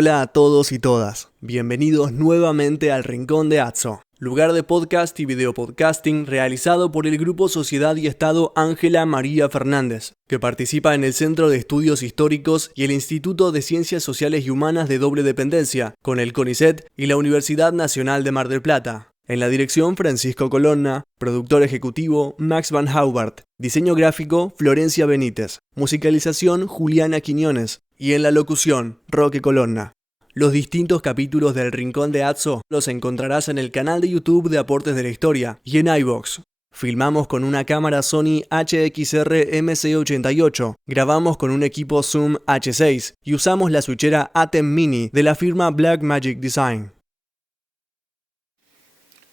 Hola a todos y todas, bienvenidos nuevamente al Rincón de Atso, lugar de podcast y videopodcasting realizado por el Grupo Sociedad y Estado Ángela María Fernández, que participa en el Centro de Estudios Históricos y el Instituto de Ciencias Sociales y Humanas de Doble Dependencia, con el CONICET y la Universidad Nacional de Mar del Plata. En la dirección, Francisco Colonna, productor ejecutivo, Max Van Haubert, diseño gráfico, Florencia Benítez, musicalización, Juliana Quiñones, y en la locución, Roque Colonna. Los distintos capítulos del Rincón de Atso los encontrarás en el canal de YouTube de Aportes de la Historia y en iVoox. Filmamos con una cámara Sony HXR MC88, grabamos con un equipo Zoom H6 y usamos la switchera ATEM Mini de la firma Blackmagic Design.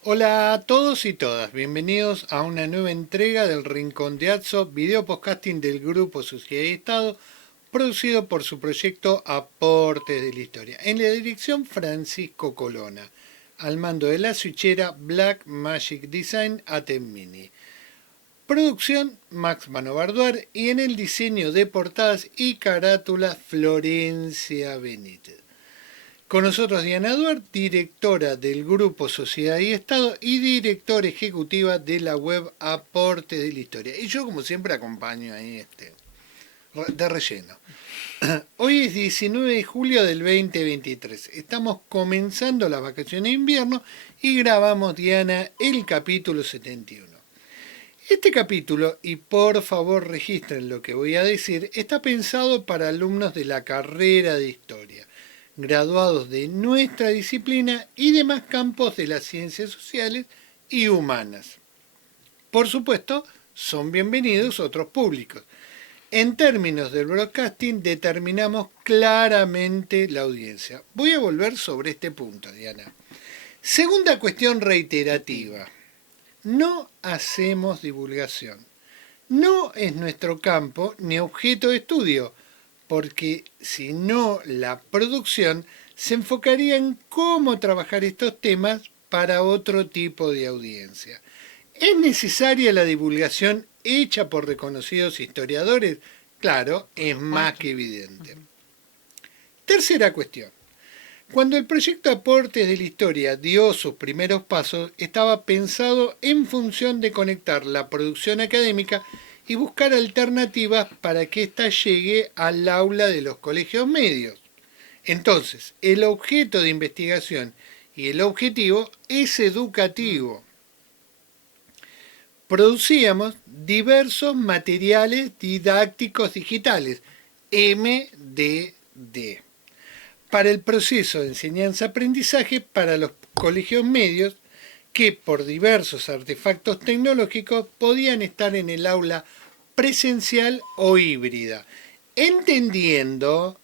Hola a todos y todas, bienvenidos a una nueva entrega del Rincón de Atso, video podcasting del Grupo Sociedad y Estado, producido por su proyecto Aportes de la Historia. En la dirección, Francisco Colonna, al mando de la switchera Blackmagic Design ATEM Mini. Producción, Max Van Haubert, y en el diseño de portadas y carátulas, Florencia Benítez. Con nosotros Diana Duarte, directora del Grupo Sociedad y Estado y directora ejecutiva de la web Aportes de la Historia. Y yo, como siempre, acompaño ahí de relleno. Hoy es 19 de julio del 2023. Estamos comenzando las vacaciones de invierno y grabamos, Diana, el capítulo 71. Este capítulo, y por favor registren lo que voy a decir, está pensado para alumnos de la carrera de Historia, graduados de nuestra disciplina y demás campos de las ciencias sociales y humanas. Por supuesto, son bienvenidos otros públicos. En términos del broadcasting, determinamos claramente la audiencia. Voy a volver sobre este punto, Diana. Segunda cuestión reiterativa. No hacemos divulgación. No es nuestro campo ni objeto de estudio, porque si no, la producción se enfocaría en cómo trabajar estos temas para otro tipo de audiencia. ¿Es necesaria la divulgación hecha por reconocidos historiadores? Claro, es más que evidente. Tercera cuestión. Cuando el proyecto Aportes de la Historia dio sus primeros pasos, estaba pensado en función de conectar la producción académica y buscar alternativas para que ésta llegue al aula de los colegios medios. Entonces, el objeto de investigación y el objetivo es educativo. Producíamos diversos materiales didácticos digitales, MDD, para el proceso de enseñanza-aprendizaje para los colegios medios que por diversos artefactos tecnológicos podían estar en el aula presencial o híbrida, entendiendo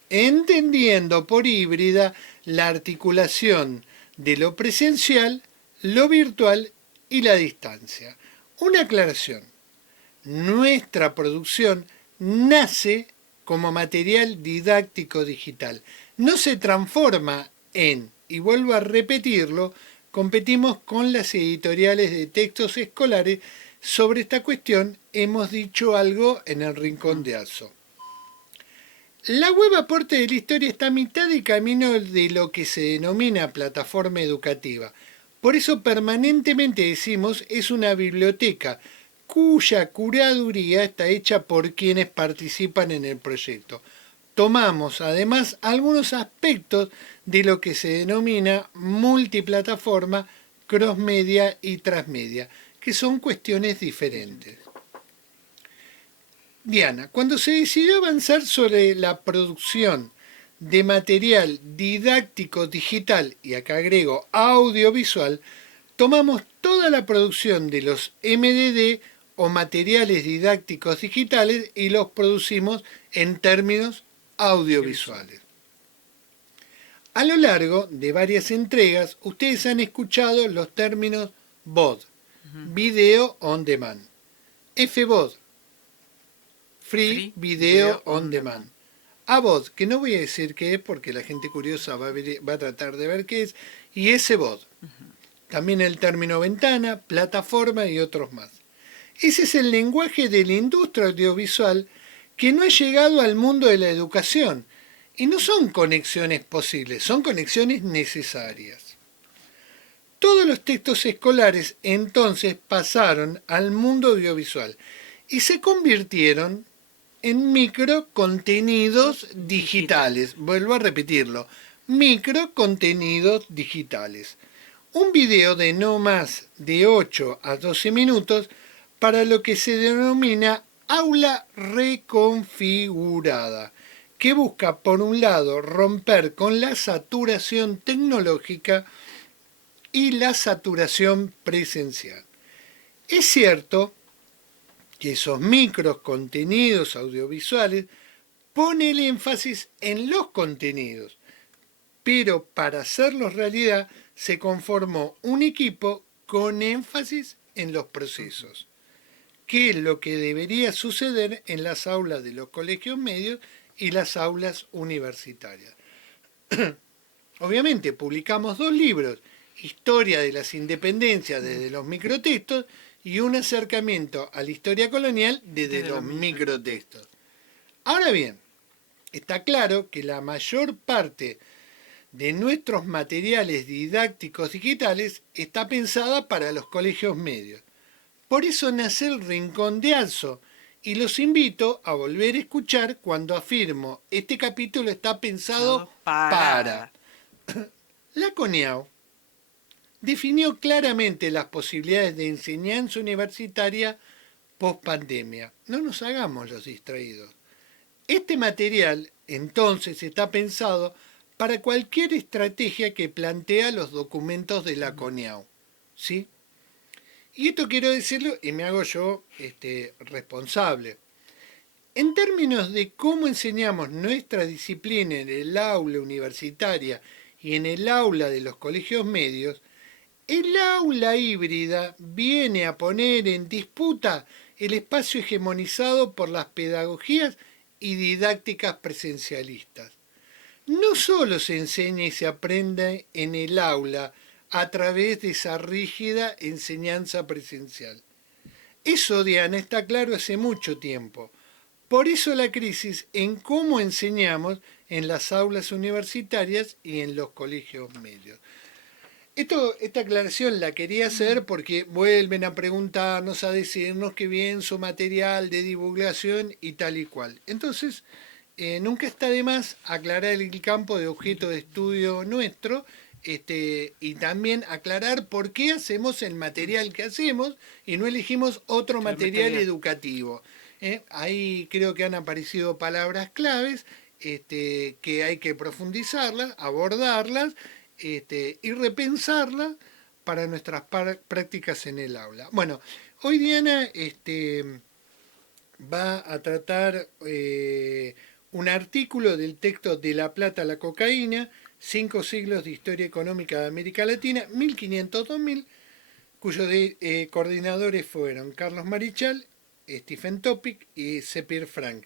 por híbrida la articulación de lo presencial, lo virtual y la distancia. Una aclaración. Nuestra producción nace como material didáctico digital. No se transforma en, y vuelvo a repetirlo, competimos con las editoriales de textos escolares. Sobre esta cuestión hemos dicho algo en el Rincón de Atso. La web Aporte de la Historia está a mitad de camino de lo que se denomina plataforma educativa. Por eso permanentemente decimos es una biblioteca cuya curaduría está hecha por quienes participan en el proyecto. Tomamos además algunos aspectos de lo que se denomina multiplataforma, crossmedia y transmedia, que son cuestiones diferentes. Diana, cuando se decidió avanzar sobre la producción de material didáctico digital, y acá agrego audiovisual, tomamos toda la producción de los MDD o materiales didácticos digitales y los producimos en términos audiovisuales. A lo largo de varias entregas, ustedes han escuchado los términos VOD, Video On Demand, FVOD, Free Video On Demand, AVOD, que no voy a decir qué es porque la gente curiosa va a tratar de ver qué es, y SVOD. También el término ventana, plataforma y otros más. Ese es el lenguaje de la industria audiovisual que no ha llegado al mundo de la educación Y no son conexiones posibles, son conexiones necesarias. Todos los textos escolares entonces pasaron al mundo audiovisual y se convirtieron en microcontenidos digitales. Vuelvo a repetirlo, microcontenidos digitales. Un video de no más de 8 a 12 minutos para lo que se denomina aula reconfigurada, que busca por un lado romper con la saturación tecnológica y la saturación presencial. Es cierto que esos micros contenidos audiovisuales ponen el énfasis en los contenidos, pero para hacerlos realidad se conformó un equipo con énfasis en los procesos, que es lo que debería suceder en las aulas de los colegios medios y las aulas universitarias. Obviamente publicamos 2 libros, Historia de las Independencias desde los microtextos y un acercamiento a la historia colonial desde los microtextos. Ahora bien, está claro que la mayor parte de nuestros materiales didácticos digitales está pensada para los colegios medios. Por eso nace el Rincón de Atso y los invito a volver a escuchar cuando afirmo este capítulo está pensado para. La CONEAU definió claramente las posibilidades de enseñanza universitaria post pandemia. No nos hagamos los distraídos. Este material entonces está pensado para cualquier estrategia que plantea los documentos de la CONEAU. ¿Sí? Y esto quiero decirlo y me hago yo responsable. En términos de cómo enseñamos nuestra disciplina en el aula universitaria y en el aula de los colegios medios, el aula híbrida viene a poner en disputa el espacio hegemonizado por las pedagogías y didácticas presencialistas. No solo se enseña y se aprende en el aula a través de esa rígida enseñanza presencial. Eso, Diana, está claro hace mucho tiempo. Por eso la crisis en cómo enseñamos en las aulas universitarias y en los colegios medios. Esta aclaración la quería hacer porque vuelven a preguntarnos, a decirnos que bien su material de divulgación y tal y cual. Entonces, nunca está de más aclarar el campo de objeto de estudio nuestro y también aclarar por qué hacemos el material que hacemos y no elegimos otro material educativo. Ahí creo que han aparecido palabras claves que hay que profundizarlas, abordarlas y repensarlas para nuestras prácticas en el aula. Bueno, hoy Diana va a tratar un artículo del texto De la Plata a la Cocaína, 5 siglos de historia económica de América Latina, 1500-2000, cuyos coordinadores fueron Carlos Marichal, Stephen Topic y Sepir Frank.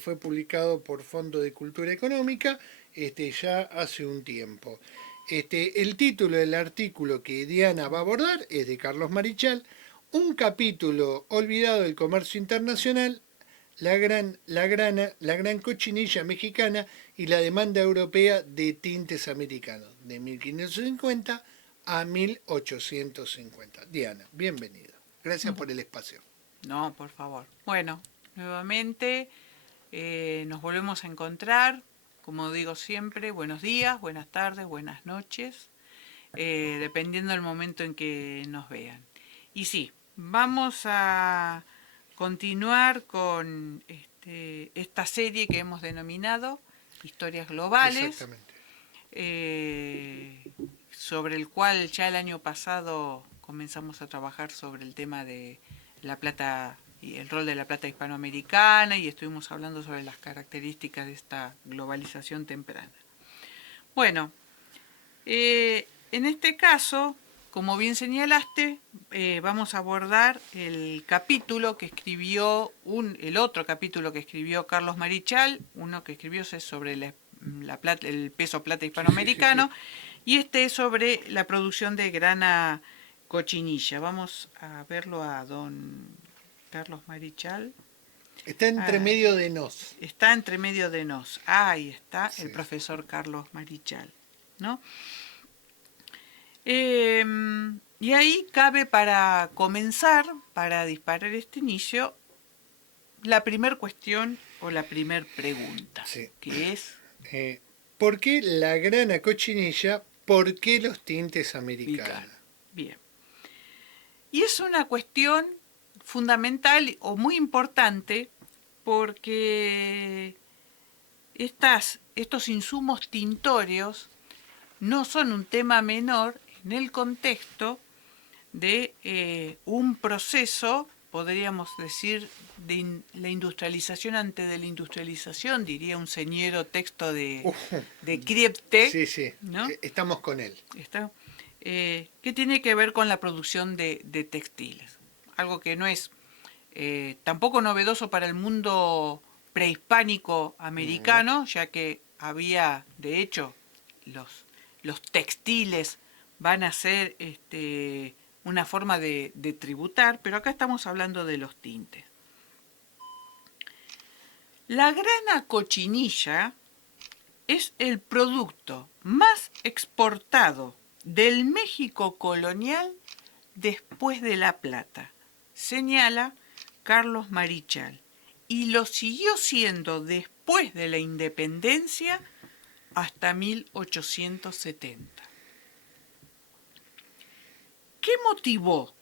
Fue publicado por Fondo de Cultura Económica ya hace un tiempo. El título del artículo que Diana va a abordar es de Carlos Marichal, un capítulo olvidado del comercio internacional, la gran cochinilla mexicana y la demanda europea de tintes americanos, de 1550 a 1850. Diana, bienvenida. Gracias por el espacio. No, por favor. Bueno, nuevamente nos volvemos a encontrar. Como digo siempre, buenos días, buenas tardes, buenas noches, dependiendo del momento en que nos vean. Y sí, vamos a continuar con esta serie que hemos denominado Historias Globales, sobre el cual ya el año pasado comenzamos a trabajar sobre el tema de la plata y el rol de la plata hispanoamericana, y estuvimos hablando sobre las características de esta globalización temprana. Bueno, en este caso, como bien señalaste, vamos a abordar el capítulo que escribió, el otro capítulo que escribió Carlos Marichal, uno que escribió es sobre el peso plata hispanoamericano, y este es sobre la producción de grana cochinilla. Vamos a verlo a don Carlos Marichal. Está entre medio de nos. Está entre medio de nos. Ahí está Sí. el profesor Carlos Marichal, ¿no? Y ahí cabe para comenzar, para disparar este inicio, la primer cuestión o la primer pregunta, Sí. que es... ¿Por qué la grana cochinilla? ¿Por qué los tintes americanos? Bien. Y es una cuestión fundamental o muy importante porque estos insumos tintorios no son un tema menor en el contexto de un proceso, podríamos decir, de la industrialización antes de la industrialización, diría un señero texto de Kriepte. Sí, sí, ¿no? estamos con él. Que tiene que ver con la producción de textiles. Algo que no es tampoco novedoso para el mundo prehispánico americano, ya que había, de hecho, los textiles van a ser una forma de tributar, pero acá estamos hablando de los tintes. La grana cochinilla es el producto más exportado del México colonial después de la plata, señala Carlos Marichal, y lo siguió siendo después de la independencia hasta 1870. ¿Qué motivó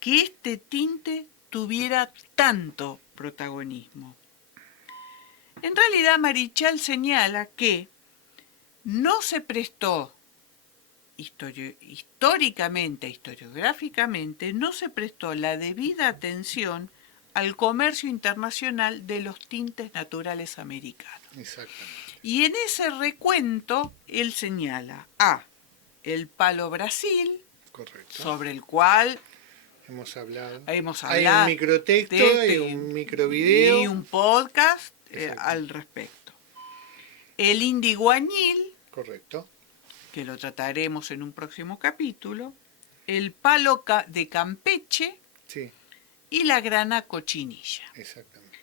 que este tinte tuviera tanto protagonismo? En realidad, Marichal señala que no se prestó históricamente, historiográficamente, no se prestó la debida atención al comercio internacional de los tintes naturales americanos. Exactamente. Y en ese recuento él señala el palo Brasil, correcto, sobre el cual hemos hablado. Hay un microtexto y un microvideo. Y un podcast al respecto. El índigo añil, correcto, que lo trataremos en un próximo capítulo. El palo de Campeche, sí, y la grana cochinilla. Exactamente.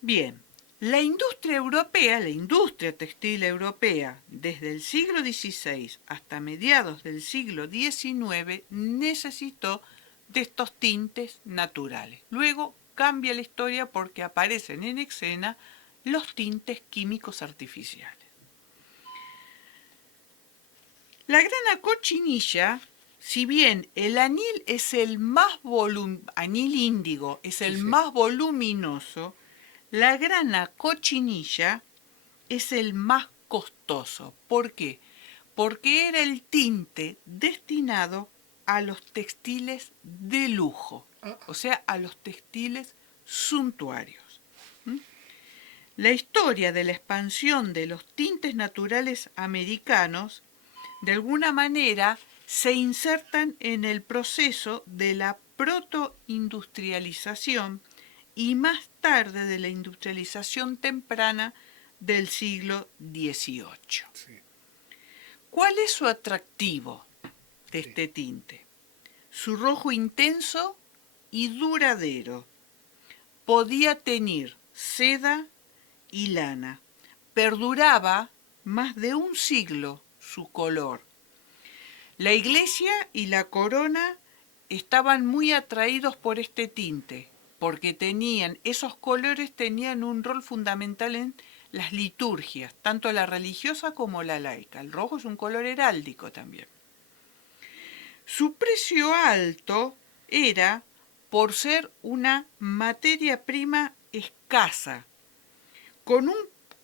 Bien, la industria europea, la industria textil europea, desde el siglo XVI hasta mediados del siglo XIX, necesitó de estos tintes naturales. Luego cambia la historia porque aparecen en escena los tintes químicos artificiales. La grana cochinilla, si bien el anil es el más anil índigo es el más voluminoso, la grana cochinilla es el más costoso. ¿Por qué? Porque era el tinte destinado a los textiles de lujo, o sea, a los textiles suntuarios. La historia de la expansión de los tintes naturales americanos, de alguna manera, se insertan en el proceso de la protoindustrialización y más tarde de la industrialización temprana del siglo XVIII. Sí. ¿Cuál es su atractivo de este tinte? Su rojo intenso y duradero. Podía teñir seda y lana. Perduraba más de un siglo su color. La iglesia y la corona estaban muy atraídos por este tinte, porque esos colores tenían un rol fundamental en las liturgias, tanto la religiosa como la laica. El rojo es un color heráldico también. Su precio alto era por ser una materia prima escasa, con un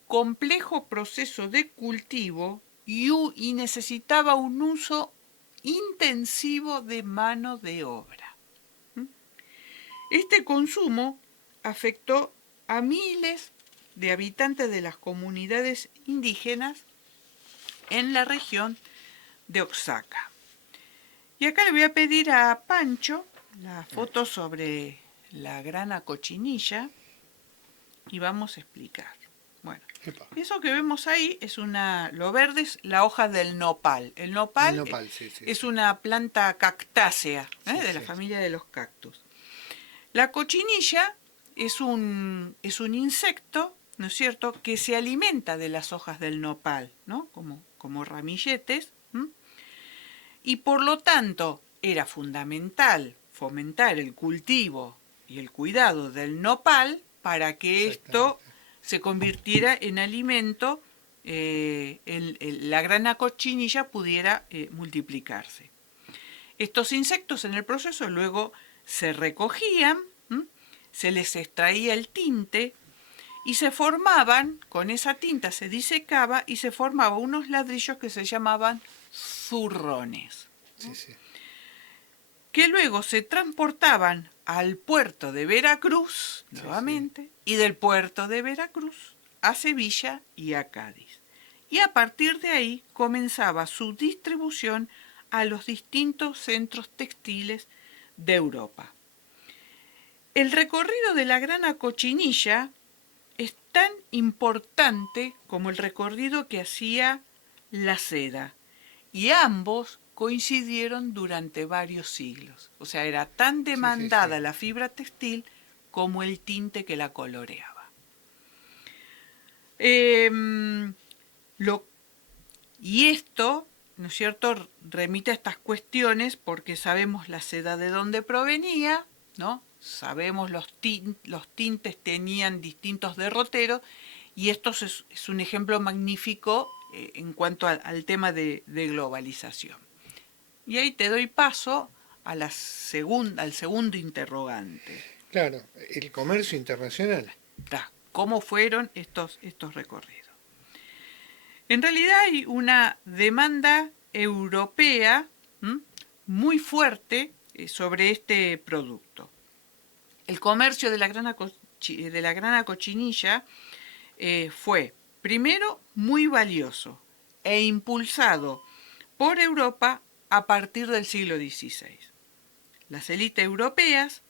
complejo proceso de cultivo y necesitaba un uso intensivo de mano de obra. Este consumo afectó a miles de habitantes de las comunidades indígenas en la región de Oaxaca. Y acá le voy a pedir a Pancho la foto sobre la grana cochinilla y vamos a explicar. Bueno, eso que vemos ahí es lo verde es la hoja del nopal. El nopal es una planta cactácea de la familia de los cactus. La cochinilla es un insecto, ¿no es cierto?, que se alimenta de las hojas del nopal, ¿no?, como ramilletes, y por lo tanto era fundamental fomentar el cultivo y el cuidado del nopal para que esto se convirtiera en alimento, la grana cochinilla pudiera multiplicarse. Estos insectos en el proceso luego se recogían, se les extraía el tinte y se formaban, con esa tinta se disecaba y se formaban unos ladrillos que se llamaban zurrones, Sí, sí. que luego se transportaban al puerto de Veracruz, nuevamente, y del puerto de Veracruz a Sevilla y a Cádiz. Y a partir de ahí comenzaba su distribución a los distintos centros textiles de Europa. El recorrido de la grana cochinilla es tan importante como el recorrido que hacía la seda, y ambos coincidieron durante varios siglos. O sea, era tan demandada la fibra textil como el tinte que la coloreaba. Y esto, ¿no es cierto?, remite a estas cuestiones porque sabemos la seda de dónde provenía, ¿no? Sabemos los tintes tenían distintos derroteros, y esto es un ejemplo magnífico en cuanto al tema de globalización. Y ahí te doy paso a al segundo interrogante. Claro, el comercio internacional. ¿Cómo fueron estos recorridos? En realidad hay una demanda europea muy fuerte sobre este producto. El comercio de la grana cochinilla fue, primero, muy valioso e impulsado por Europa a partir del siglo XVI. Las élites europeas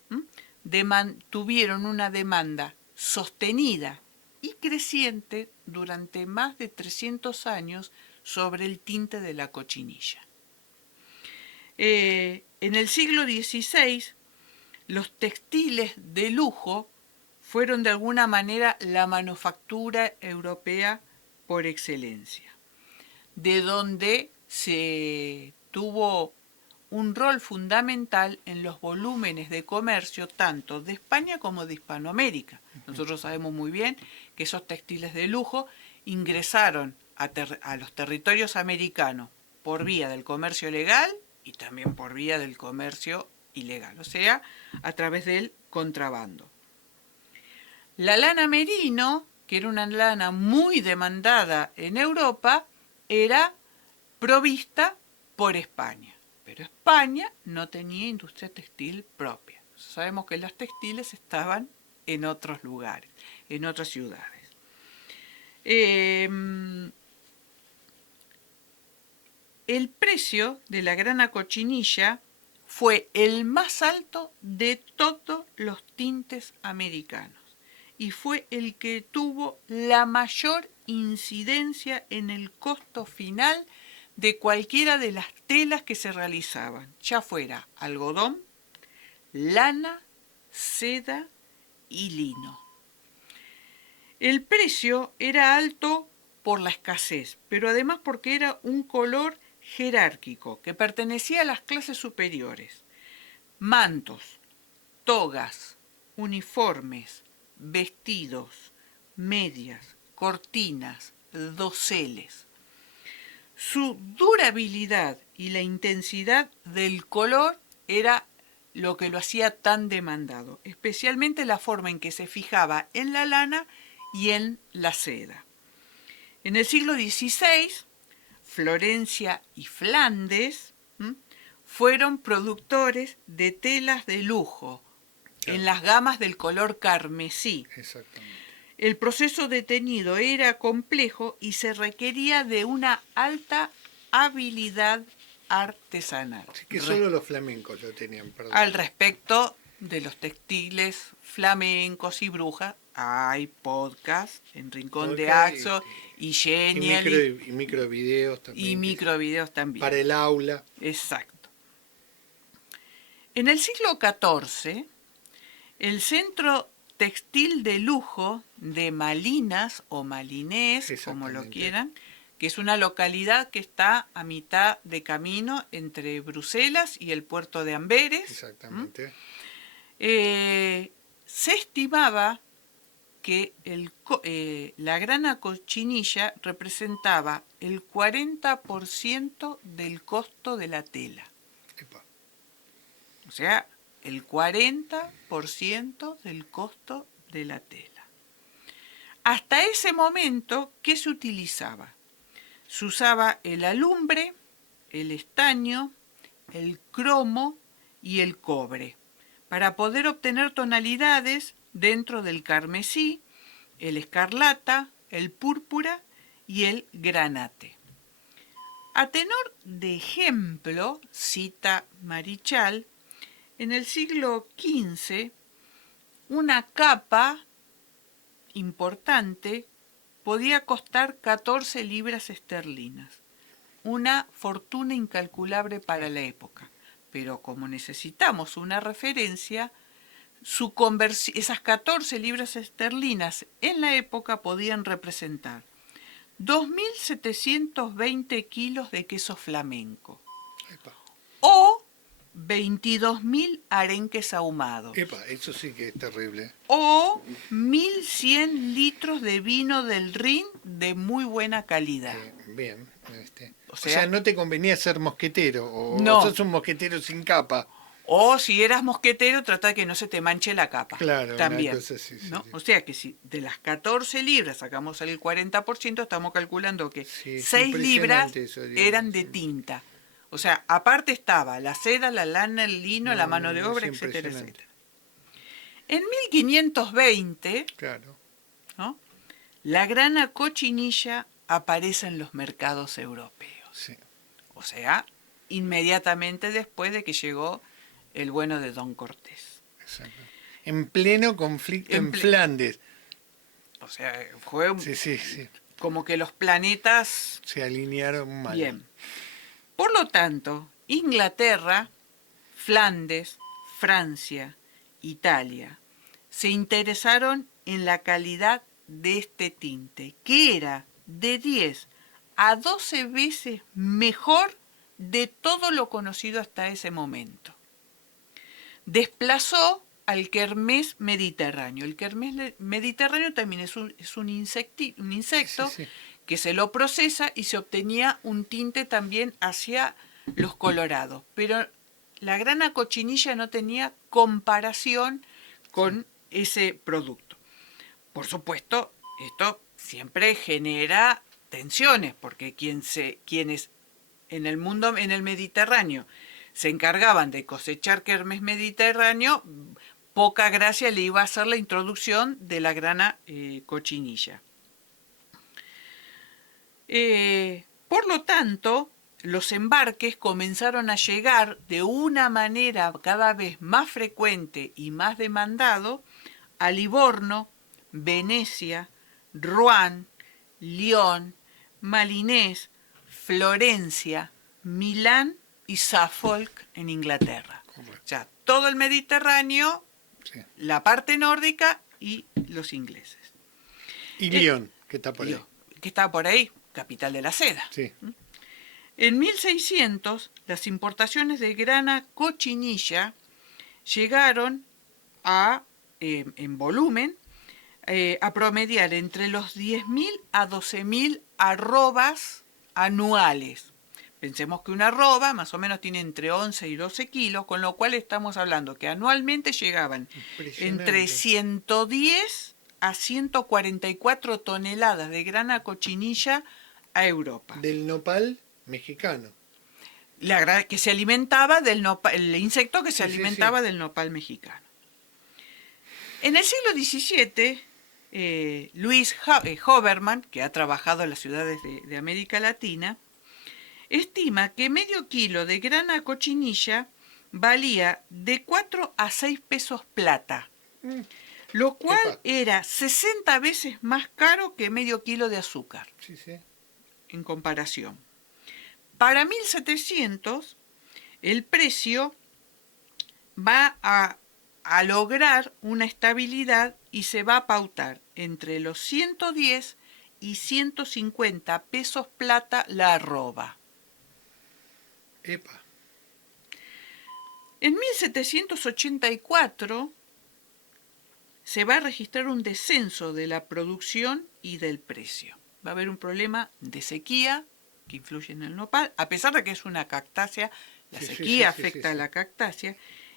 tuvieron una demanda sostenida y creciente durante más de 300 años sobre el tinte de la cochinilla. En el siglo XVI, los textiles de lujo fueron de alguna manera la manufactura europea por excelencia, de donde se tuvo un rol fundamental en los volúmenes de comercio tanto de España como de Hispanoamérica. Nosotros sabemos muy bien que esos textiles de lujo ingresaron a los territorios americanos por vía del comercio legal y también por vía del comercio ilegal, o sea, a través del contrabando. La lana merino, que era una lana muy demandada en Europa, era provista por España. Pero España no tenía industria textil propia. Sabemos que los textiles estaban en otros lugares, en otras ciudades. El precio de la grana cochinilla fue el más alto de todos los tintes americanos y fue el que tuvo la mayor incidencia en el costo final de cualquiera de las telas que se realizaban, ya fuera algodón, lana, seda y lino. El precio era alto por la escasez, pero además porque era un color jerárquico que pertenecía a las clases superiores. Mantos, togas, uniformes, vestidos, medias, cortinas, doseles. Su durabilidad y la intensidad del color era lo que lo hacía tan demandado, especialmente la forma en que se fijaba en la lana y en la seda. En el siglo XVI, Florencia y Flandes fueron productores de telas de lujo en las gamas del color carmesí. Exactamente. El proceso de teñido era complejo y se requería de una alta habilidad artesanal. Así que solo los flamencos lo tenían, perdón. Al respecto de los textiles flamencos y brujas, hay podcast en Rincón de Axo y Genial. Y microvideos también. Y microvideos también. Para el aula. Exacto. En el siglo XIV, el centro textil de lujo de Malinas o Malinés, como lo Exactamente. quieran, que es una localidad que está a mitad de camino entre Bruselas y el puerto de Amberes. Exactamente. Se estimaba que la grana cochinilla representaba el 40% del costo de la tela. Epa. O sea, el 40% del costo de la tela. Hasta ese momento, ¿qué se utilizaba? Se usaba el alumbre, el estaño, el cromo y el cobre para poder obtener tonalidades dentro del carmesí, el escarlata, el púrpura y el granate. A tenor de ejemplo, cita Marichal, en el siglo XV, una capa importante podía costar 14 libras esterlinas, una fortuna incalculable para la época. Pero como necesitamos una referencia, esas 14 libras esterlinas en la época podían representar 2.720 kilos de queso flamenco Epa. o 22.000 arenques ahumados Epa, eso sí que es terrible. o 1.100 litros de vino del Rin de muy buena calidad. Bien. O O sea, sea, no te convenía ser mosquetero, o No. sos un mosquetero sin capa. O si eras mosquetero, trata que no se te manche la capa. Claro, también. una cosa así, sí, ¿no? sí. O sea que si de las 14 libras sacamos el 40%, estamos calculando que Sí, es 6 libras impresionante eso, digamos, eran de sí. tinta. O sea, aparte estaba la seda, la lana, el lino, la mano de Es obra, etcétera, impresionante. etcétera. En 1520, Claro. ¿no?, la grana cochinilla aparece en los mercados europeos. Sí. O sea, inmediatamente después de que llegó el bueno de Don Cortés. Exacto. En pleno conflicto en Flandes. O sea, fue Sí. como que los planetas... Se alinearon mal. Bien. Por lo tanto, Inglaterra, Flandes, Francia, Italia, se interesaron en la calidad de este tinte, que era de 10 a 12 veces mejor de todo lo conocido hasta ese momento. Desplazó al kermés mediterráneo. El kermés mediterráneo también es un insecto Sí. que se lo procesa y se obtenía un tinte también hacia los colorados. Pero la grana cochinilla no tenía comparación con ese producto. Por supuesto, esto siempre genera tensiones, porque quienes en el mundo, en el Mediterráneo, se encargaban de cosechar kermés mediterráneo, poca gracia le iba a hacer la introducción de la grana cochinilla. Por lo tanto, los embarques comenzaron a llegar de una manera cada vez más frecuente y más demandado a Livorno, Venecia, Rouen, Lyon, Malinés, Florencia, Milán y Suffolk en Inglaterra. Correcto. O sea, todo el Mediterráneo, Sí. la parte nórdica y los ingleses. Y Lyon, que está por ahí. Que está por ahí, capital de la seda. Sí. En 1600, las importaciones de grana cochinilla llegaron a, en volumen, a promediar entre los 10.000 a 12.000 arrobas anuales. Pensemos que una arroba más o menos tiene entre 11 y 12 kilos, con lo cual estamos hablando que anualmente llegaban entre 110 a 144 toneladas de grana cochinilla a Europa. Del nopal mexicano. Que se alimentaba del nopal, el insecto que se alimentaba sí. del nopal mexicano. En el siglo XVII, Luis Hoverman, que ha trabajado en las ciudades de América Latina, estima que medio kilo de grana cochinilla valía de 4 a 6 pesos plata, lo cual era 60 veces más caro que medio kilo de azúcar, Sí. en comparación. Para 1700, el precio va a a lograr una estabilidad y se va a pautar entre los 110 y 150 pesos plata la arroba. Epa. En 1784 se va a registrar un descenso de la producción y del precio. Va a haber un problema de sequía que influye en el nopal, a pesar de que es una cactácea, la sequía afecta a la cactácea,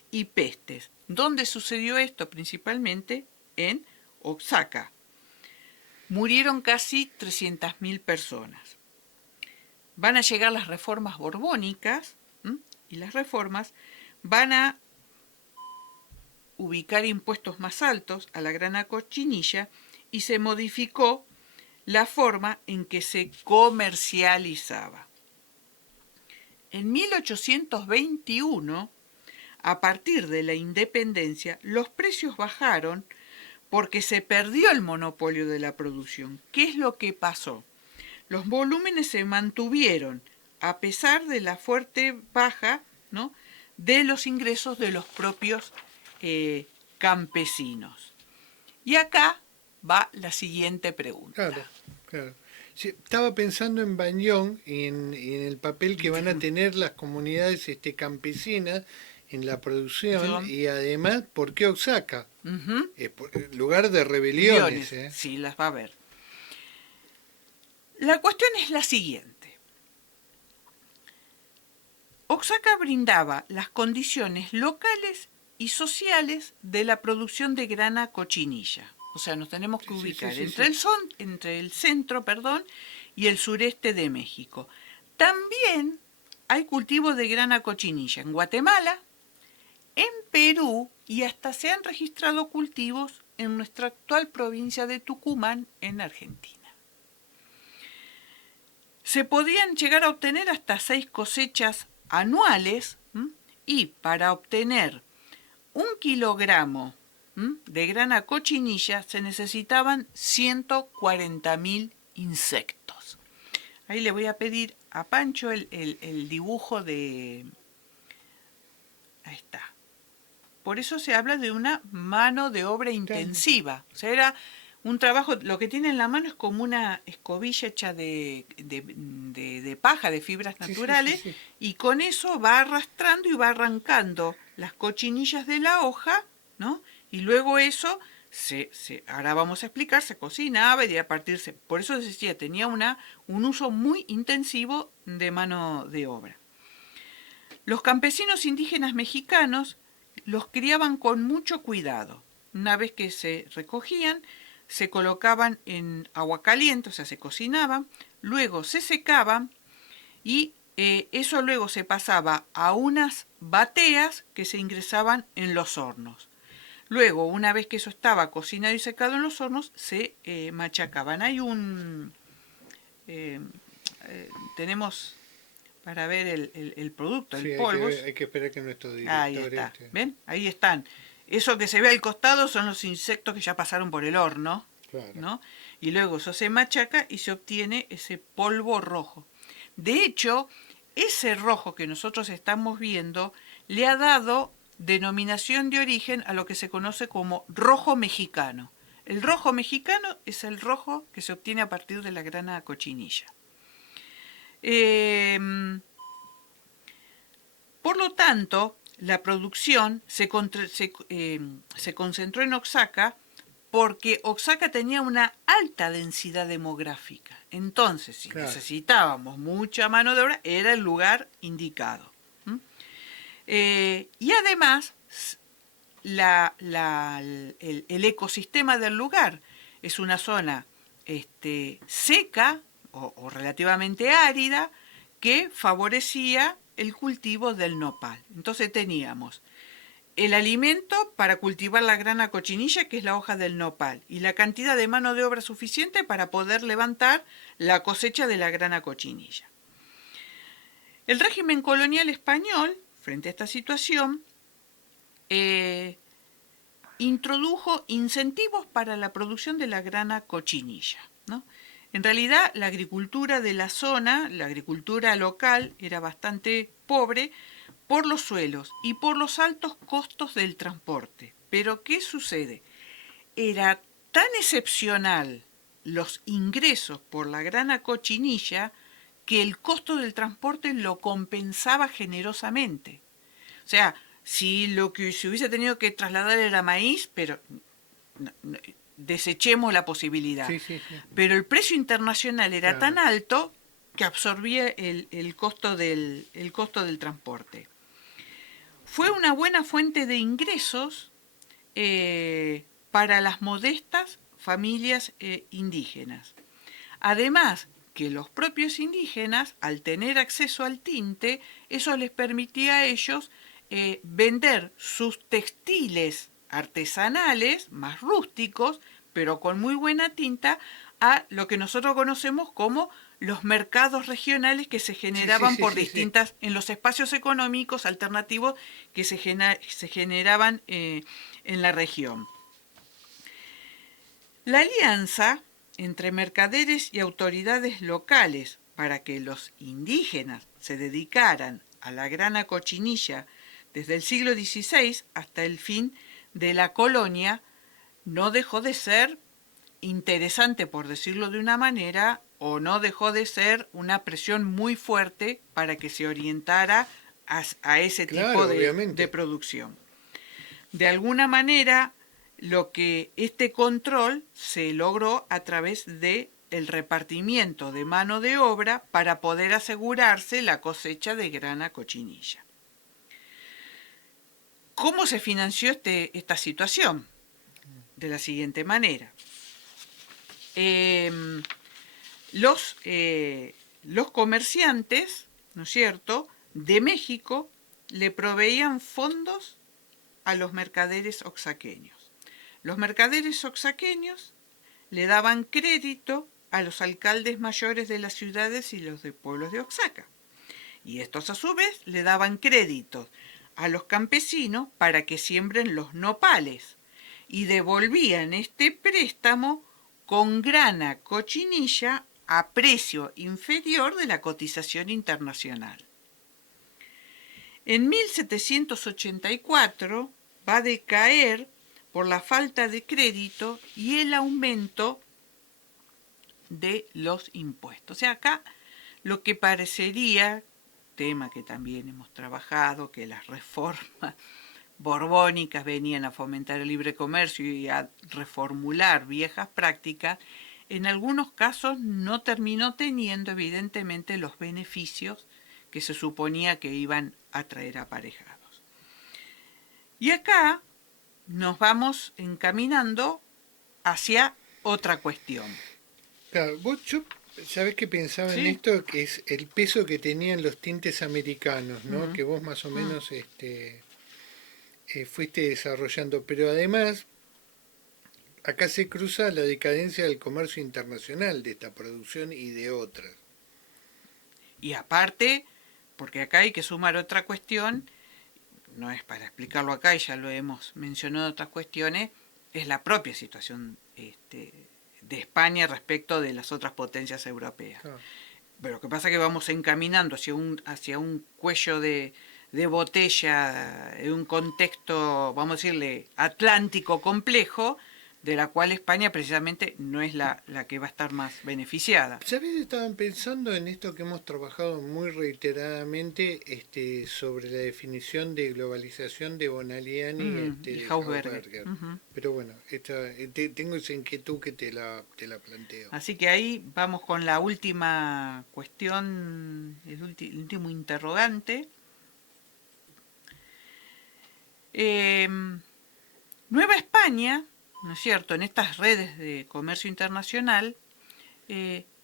y pestes. ¿Dónde sucedió esto? Principalmente en Oaxaca. Murieron casi 300.000 personas. Van a llegar las reformas borbónicas, y las reformas van a ubicar impuestos más altos a la grana cochinilla y se modificó la forma en que se comercializaba. En 1821, a partir de la independencia, los precios bajaron porque se perdió el monopolio de la producción. ¿Qué es lo que pasó? Los volúmenes se mantuvieron a pesar de la fuerte baja, ¿no?, de los ingresos de los propios campesinos. Y acá va la siguiente pregunta. Claro. Sí, estaba pensando en Bañón, en el papel que van a tener las comunidades campesinas en la producción y además, ¿por qué Oaxaca? Lugar de rebeliones. Sí, las va a haber. La cuestión es la siguiente. Oaxaca brindaba las condiciones locales y sociales de la producción de grana cochinilla. O sea, nos tenemos que ubicar entre el centro, y el sureste de México. También hay cultivos de grana cochinilla en Guatemala, en Perú, y hasta se han registrado cultivos en nuestra actual provincia de Tucumán, en Argentina. Se podían llegar a obtener hasta 6 cosechas anuales, y para obtener 1 kilogramo de grana cochinilla se necesitaban 140.000 insectos. Ahí le voy a pedir a Pancho el dibujo de... Ahí está. Por eso se habla de una mano de obra intensiva. O sea, era un trabajo, lo que tiene en la mano es como una escobilla hecha de paja, de fibras naturales, y con eso va arrastrando y va arrancando las cochinillas de la hoja, ¿no? Y luego eso, ahora vamos a explicar, se cocinaba y a partirse. Por eso decía, tenía un uso muy intensivo de mano de obra. Los campesinos indígenas mexicanos los criaban con mucho cuidado. Una vez que se recogían, se colocaban en agua caliente, o sea, se cocinaban, luego se secaban y eso luego se pasaba a unas bateas que se ingresaban en los hornos. Luego, una vez que eso estaba cocinado y secado en los hornos, se machacaban. Hay tenemos para ver el producto, el polvo. Hay que esperar que nuestro director... Ahí está. ¿Ven? Ahí están. Eso que se ve al costado son los insectos que ya pasaron por el horno, ¿no? Y luego eso se machaca y se obtiene ese polvo rojo. De hecho, ese rojo que nosotros estamos viendo le ha dado denominación de origen a lo que se conoce como rojo mexicano. El rojo mexicano es el rojo que se obtiene a partir de la grana cochinilla. Por lo tanto, la producción se concentró en Oaxaca porque Oaxaca tenía una alta densidad demográfica. Entonces, si necesitábamos mucha mano de obra, era el lugar indicado. Y además, el ecosistema del lugar es una zona seca o relativamente árida que favorecía el cultivo del nopal. Entonces teníamos el alimento para cultivar la grana cochinilla, que es la hoja del nopal, y la cantidad de mano de obra suficiente para poder levantar la cosecha de la grana cochinilla. El régimen colonial español, frente a esta situación, introdujo incentivos para la producción de la grana cochinilla, ¿no? En realidad, la agricultura de la zona, la agricultura local, era bastante pobre por los suelos y por los altos costos del transporte. Pero ¿qué sucede? Era tan excepcional los ingresos por la grana cochinilla que el costo del transporte lo compensaba generosamente. O sea, si lo que se hubiese tenido que trasladar era maíz, pero desechemos la posibilidad. Sí, sí, sí. Pero el precio internacional era Claro. tan alto que absorbía el costo del transporte. Fue una buena fuente de ingresos para las modestas familias indígenas. Además, que los propios indígenas, al tener acceso al tinte, eso les permitía a ellos vender sus textiles artesanales, más rústicos, pero con muy buena tinta, a lo que nosotros conocemos como los mercados regionales que se generaban por distintas, en los espacios económicos alternativos que se generaban en la región. La alianza entre mercaderes y autoridades locales para que los indígenas se dedicaran a la grana cochinilla desde el siglo XVI hasta el fin de la colonia no dejó de ser interesante, por decirlo de una manera, o no dejó de ser una presión muy fuerte para que se orientara a ese tipo de producción. De alguna manera, este control se logró a través de el repartimiento de mano de obra para poder asegurarse la cosecha de grana cochinilla. ¿Cómo se financió esta situación? De la siguiente manera. Los comerciantes, ¿no es cierto?, de México le proveían fondos a los mercaderes oaxaqueños. Los mercaderes oaxaqueños le daban crédito a los alcaldes mayores de las ciudades y los de pueblos de Oaxaca. Y estos a su vez le daban créditos a los campesinos para que siembren los nopales y devolvían este préstamo con grana cochinilla a precio inferior de la cotización internacional. En 1784 va a decaer por la falta de crédito y el aumento de los impuestos. O sea, acá lo que parecería, tema que también hemos trabajado, que las reformas borbónicas venían a fomentar el libre comercio y a reformular viejas prácticas, en algunos casos no terminó teniendo evidentemente los beneficios que se suponía que iban a traer aparejados. Y acá nos vamos encaminando hacia otra cuestión. Claro, yo sabés que pensaba en esto, que es el peso que tenían los tintes americanos, ¿no? Que vos más o menos fuiste desarrollando, pero además acá se cruza la decadencia del comercio internacional de esta producción y de otras. Y aparte, porque acá hay que sumar otra cuestión, no es para explicarlo acá y ya lo hemos mencionado en otras cuestiones, es la propia situación de España respecto de las otras potencias europeas. Claro. Pero lo que pasa es que vamos encaminando hacia un cuello de botella, en un contexto, vamos a decirle, atlántico complejo, de la cual España precisamente no es la que va a estar más beneficiada. ¿Sabés? Estaban pensando en esto que hemos trabajado muy reiteradamente sobre la definición de globalización de Bonaliani y Hausberger. Pero bueno, tengo esa inquietud que te la planteo. Así que ahí vamos con la última cuestión, el último interrogante. Nueva España, ¿no es cierto?, en estas redes de comercio internacional,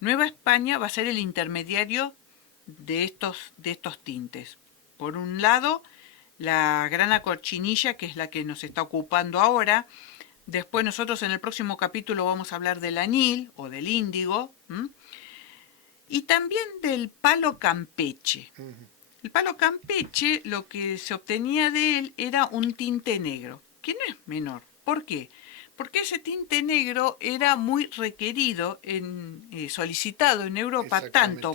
Nueva España va a ser el intermediario de estos tintes. Por un lado, la grana cochinilla, que es la que nos está ocupando ahora. Después nosotros en el próximo capítulo vamos a hablar del añil o del índigo, y también del palo campeche. El palo campeche, lo que se obtenía de él era un tinte negro, que no es menor. ¿Por qué? Porque ese tinte negro era muy requerido, solicitado en Europa, tanto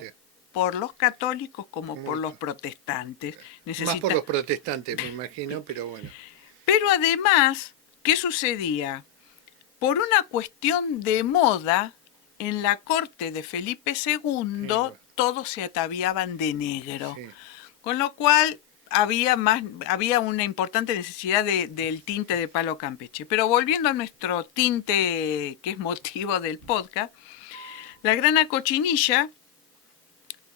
por los católicos como por los protestantes. Más por los protestantes, me imagino, pero bueno. Pero además, ¿qué sucedía? Por una cuestión de moda, en la corte de Felipe II todos se ataviaban de negro, Sí. con lo cual había una importante necesidad del tinte de palo campeche. Pero volviendo a nuestro tinte, que es motivo del podcast, la grana cochinilla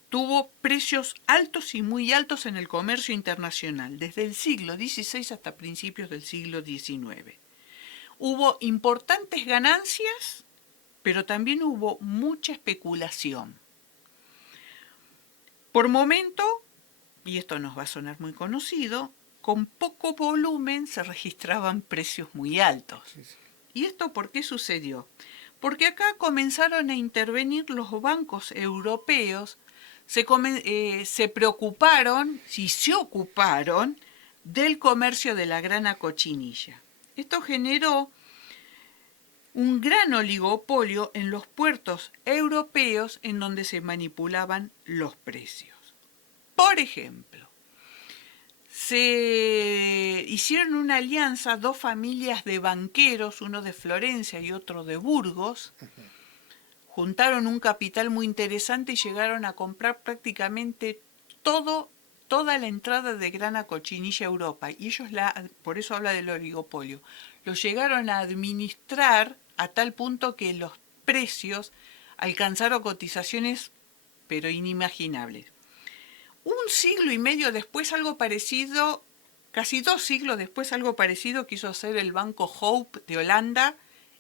tuvo precios altos y muy altos en el comercio internacional, desde el siglo XVI hasta principios del siglo XIX. Hubo importantes ganancias, pero también hubo mucha especulación. Por momento, y esto nos va a sonar muy conocido, con poco volumen se registraban precios muy altos. Sí, sí. ¿Y esto por qué sucedió? Porque acá comenzaron a intervenir los bancos europeos, se preocuparon y se ocuparon del comercio de la grana cochinilla. Esto generó un gran oligopolio en los puertos europeos en donde se manipulaban los precios. Por ejemplo, se hicieron una alianza dos familias de banqueros, uno de Florencia y otro de Burgos, juntaron un capital muy interesante y llegaron a comprar prácticamente toda la entrada de grana cochinilla a Europa. Y ellos, por eso habla del oligopolio, lo llegaron a administrar a tal punto que los precios alcanzaron cotizaciones pero inimaginables. Un siglo y medio después, algo parecido, casi 2 siglos después, algo parecido quiso hacer el Banco Hope de Holanda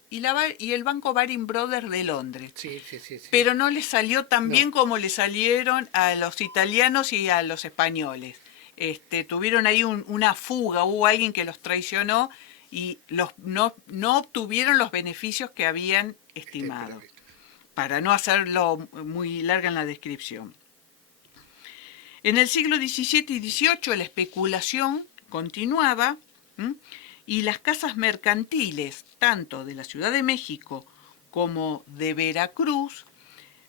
y el Banco Baring Brothers de Londres. Sí. Pero no les salió tan bien como le salieron a los italianos y a los españoles. Tuvieron ahí una fuga, hubo alguien que los traicionó y no obtuvieron los beneficios que habían estimado. Para no hacerlo muy larga en la descripción. En el siglo XVII y XVIII la especulación continuaba y las casas mercantiles, tanto de la Ciudad de México como de Veracruz,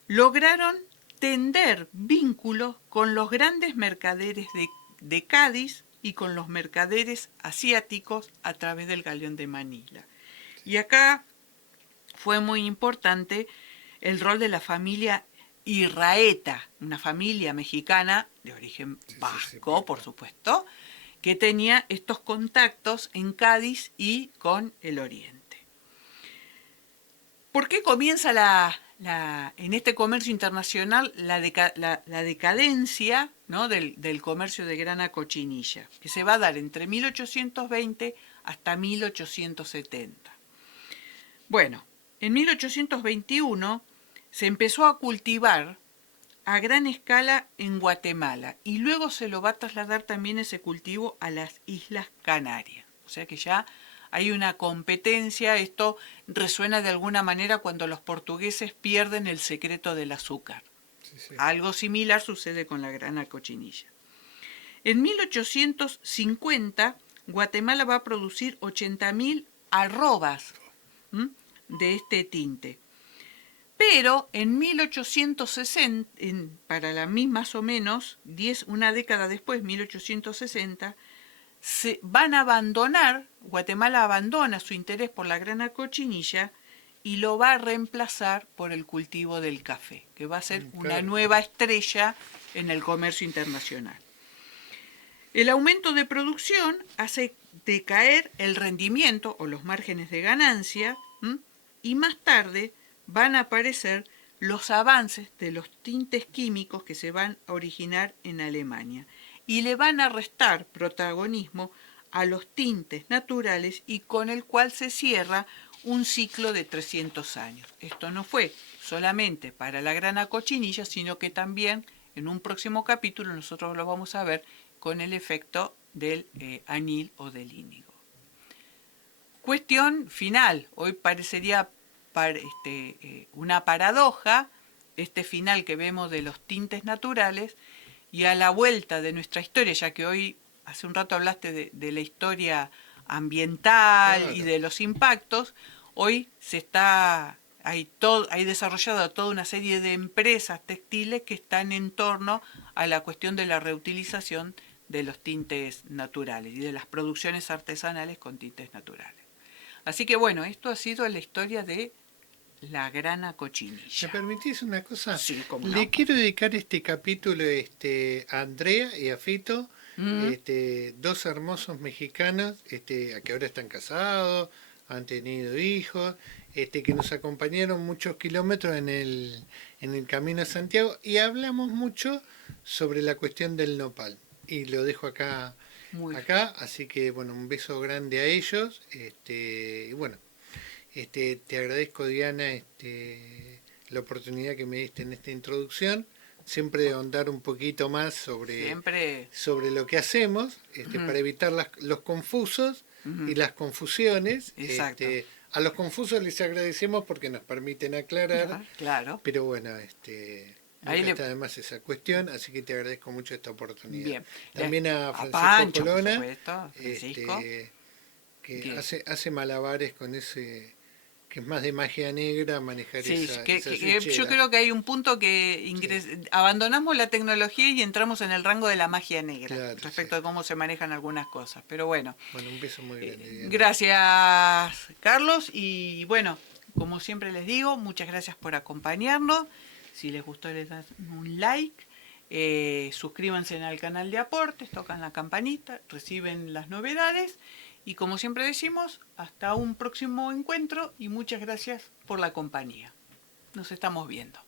lograron tender vínculos con los grandes mercaderes de Cádiz y con los mercaderes asiáticos a través del galeón de Manila. Y acá fue muy importante el rol de la familia Irraeta, una familia mexicana de origen vasco, por supuesto, que tenía estos contactos en Cádiz y con el Oriente. ¿Por qué comienza en este comercio internacional la decadencia, ¿no?, del comercio de grana cochinilla, que se va a dar entre 1820 hasta 1870? Bueno, en 1821 se empezó a cultivar a gran escala en Guatemala y luego se lo va a trasladar también ese cultivo a las Islas Canarias. O sea que ya hay una competencia, esto resuena de alguna manera cuando los portugueses pierden el secreto del azúcar. Sí. Algo similar sucede con la grana cochinilla. En 1850 Guatemala va a producir 80.000 arrobas de este tinte. Pero en 1860, para la misma más o menos, una década después, 1860, Guatemala abandona su interés por la grana cochinilla y lo va a reemplazar por el cultivo del café, que va a ser una nueva estrella en el comercio internacional. El aumento de producción hace decaer el rendimiento o los márgenes de ganancia y más tarde van a aparecer los avances de los tintes químicos que se van a originar en Alemania y le van a restar protagonismo a los tintes naturales y con el cual se cierra un ciclo de 300 años. Esto no fue solamente para la grana cochinilla, sino que también en un próximo capítulo nosotros lo vamos a ver con el efecto del anil o del índigo. Cuestión final, hoy parecería una paradoja, este final que vemos de los tintes naturales, y a la vuelta de nuestra historia, ya que hoy, hace un rato hablaste de la historia ambiental y de los impactos, hoy se está hay desarrollado toda una serie de empresas textiles que están en torno a la cuestión de la reutilización de los tintes naturales y de las producciones artesanales con tintes naturales. Así que bueno, esto ha sido la historia de la grana cochinilla. ¿Me permitís una cosa? Sí, cómo Le no. quiero dedicar este capítulo a Andrea y a Fito, dos hermosos mexicanos que ahora están casados, han tenido hijos, que nos acompañaron muchos kilómetros en el camino a Santiago y hablamos mucho sobre la cuestión del nopal. Y lo dejo acá, Muy bien. así que bueno, un beso grande a ellos, y bueno. Te agradezco, Diana, la oportunidad que me diste en esta introducción, siempre de ahondar un poquito más Siempre. sobre lo que hacemos, para evitar los confusos y las confusiones. Exacto. A los confusos les agradecemos porque nos permiten aclarar, Claro. pero bueno, Ahí nunca está de más esa cuestión, así que te agradezco mucho esta oportunidad. Bien. También a Francisco Pancho, Colona, por supuesto, Francisco. que Bien. hace malabares con ese, que es más de magia negra, manejar Sí, esa yo switchera. creo que hay un punto que abandonamos la tecnología y entramos en el rango de la magia negra Claro, respecto sí. a cómo se manejan algunas cosas. Pero bueno, Bueno, un beso muy grande, Diana. gracias Carlos y bueno, como siempre les digo, muchas gracias por acompañarnos. Si les gustó les dan un like, suscríbanse al canal de aportes, tocan la campanita, reciben las novedades. Y como siempre decimos, hasta un próximo encuentro y muchas gracias por la compañía. Nos estamos viendo.